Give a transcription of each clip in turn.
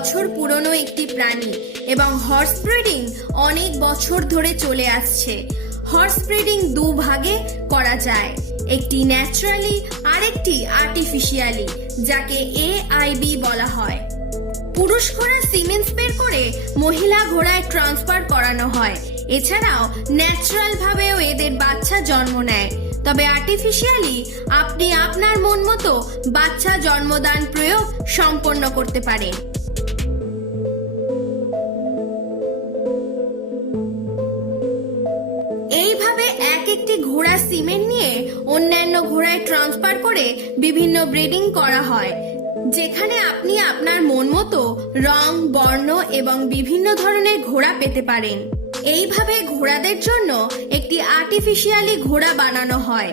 বছর পুরনো একটি প্রাণী এবং হর্স ব্রিডিং অনেক বছর ধরে চলে আসছে। হর্স ব্রিডিং দু ভাগে করা যায়, একটি ন্যাচারালি আর একটি আর্টিফিশিয়ালি, যাকে AIB বলা হয়। পুরুষ ঘোড়া সিমেন্স বের করে মহিলা ঘোড়ায় ট্রান্সফার করানো হয়। এছাড়াও ন্যাচারাল ভাবেও এদের বাচ্চা জন্ম নেয়। তবে আর্টিফিশিয়ালি আপনি আপনার মন মতো বাচ্চা জন্মদান প্রয়োগ সম্পন্ন করতে পারেন। এইভাবে এক একটি ঘোড়া সিমেন্ট নিয়ে অন্যান্য ঘোড়ায় ট্রান্সফার করে বিভিন্ন ব্রিডিং করা হয়, যেখানে আপনি আপনার মন মতো রং, বর্ণ এবং বিভিন্ন ধরনের ঘোড়া পেতে পারেন। এইভাবে ঘোড়াদের জন্য একটি আর্টিফিশিয়ালি ঘোড়া বানানো হয়,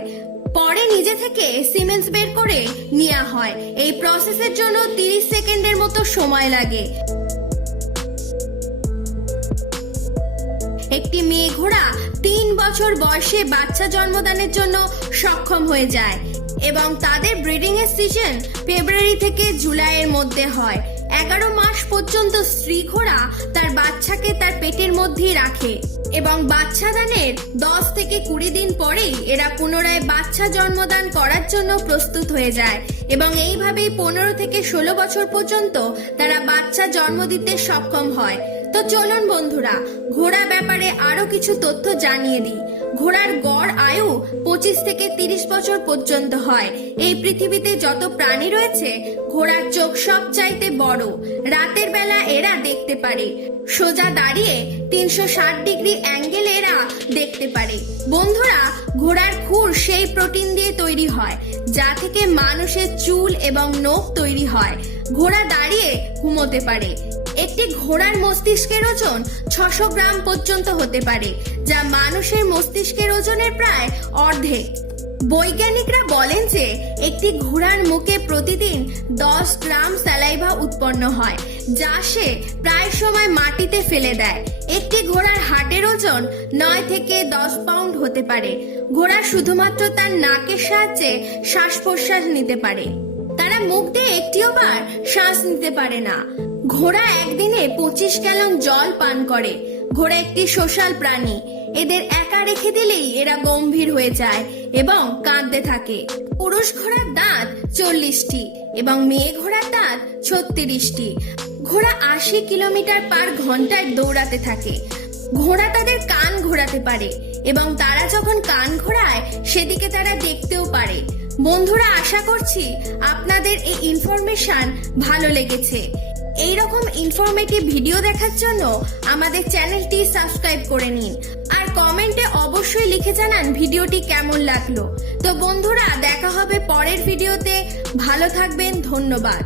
পরে নিজে থেকে সিমেন্টস বের করে নেওয়া হয়। এই প্রসেসের জন্য 30 সেকেন্ডের মতো সময় লাগে। একটি মেয়ে ঘোড়া 3 বছর বয়সে বাচ্চা জন্মদানের জন্য সক্ষম হয়ে যায় এবং তাদের ব্রিডিং এর সিজন ফেব্রুয়ারি থেকে জুলাইয়ের মধ্যে হয়। 11 মাস পর্যন্ত স্ত্রী ঘোড়া তার বাচ্চাকে তার পেটের মধ্যেই রাখে এবং বাচ্চা দানের 10 থেকে 20 দিন পরেই এরা পুনরায় বাচ্চা জন্মদান করার জন্য প্রস্তুত হয়ে যায় এবং এইভাবেই 15 থেকে 16 বছর পর্যন্ত তারা বাচ্চা জন্ম দিতে সক্ষম হয়। তো চলুন বন্ধুরা, ঘোড়া ব্যাপারে আরো কিছু তথ্য জানিয়ে দিই। ঘোড়ার গড় আয়ু 25 থেকে 30 বছর পর্যন্ত হয়। এই পৃথিবীতে যত প্রাণী রয়েছে, ঘোড়ার চোখ সবচাইতে বড়। রাতের বেলা এরা দেখতে পারে। সোজা দাঁড়িয়ে 360 ডিগ্রি অ্যাঙ্গেলে এরা দেখতে পারে। বন্ধুরা, ঘোড়ার খুর সেই প্রোটিন দিয়ে তৈরি হয় যা থেকে মানুষের চুল এবং নখ তৈরি হয়। ঘোড়া দাঁড়িয়ে ঘুমোতে পারে। একটি ঘোড়ার মস্তিষ্কের ওজন 600 গ্রাম পর্যন্ত হতে পারে, যা মানুষের মস্তিষ্কের ওজনের প্রায় অর্ধেক। বৈজ্ঞানিকরা বলেন যে একটি ঘোড়ার মুখে প্রতিদিন 10 গ্রাম স্যালাইভা উৎপন্ন হয়, যা সে প্রায় সময় মাটিতে ফেলে দেয়। একটি ঘোড়ার হার্টের ওজন 9 থেকে 10 পাউন্ড হতে পারে। ঘোড়া শুধুমাত্র তার নাকের সাহায্যে শ্বাস প্রশ্বাস নিতে পারে। তারা মুখ দিয়ে একটিও বার শ্বাস নিতে পারে না। ঘোড়া একদিনে 25 গ্যালন জল পান করে। ঘোড়া একটি সোশ্যাল প্রাণী। এদের একা রেখে দিলেই এরা গম্ভীর হয়ে যায় এবং কাঁদতে থাকে। পুরুষ ঘোড়ার দাঁত 40টি এবং মেয়ে ঘোড়ার দাঁত 36টি। ঘোড়া 80 কিলোমিটার পার ঘন্টায় দৌড়াতে থাকে। ঘোড়া তাদের কান ঘোরাতে পারে এবং তারা যখন কান ঘোরায় সেদিকে তারা দেখতেও পারে। বন্ধুরা, আশা করছি আপনাদের এই ইনফরমেশন ভালো লেগেছে। এইরকম ইনফরমেটিভ ভিডিও দেখার জন্য আমাদের চ্যানেলটি সাবস্ক্রাইব করে নিন আর কমেন্টে অবশ্যই লিখে জানান ভিডিওটি কেমন লাগলো। তো বন্ধুরা, দেখা হবে পরের ভিডিওতে। ভালো থাকবেন। ধন্যবাদ।